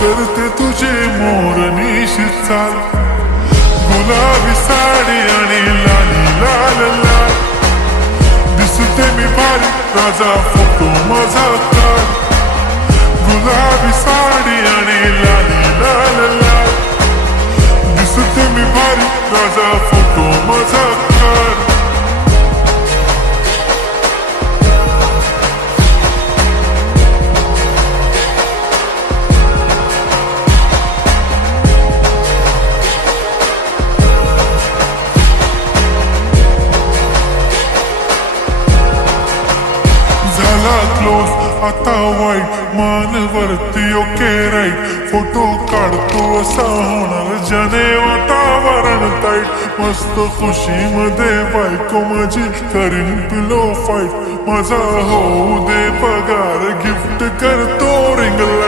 करते तुझे मोरनीश चाल, गुलाबी साडी आणि लाली लाल लाल, दिसते मी भारी राजा फोटो माझा काढ, गुलाबी साडी आणि लाली लाल लाल, दिसते मी भारी राजा फोटो माझा काढ. क्लोज आता वाईट मानवरती ओके राईट, फोटो काढतो असा होणार ज्याने वातावरण ताईट, मस्त खुशी मध्ये बायको माझी करीन पिलो फाईट, माझा होऊ दे पगार गिफ्ट करतो रिंग.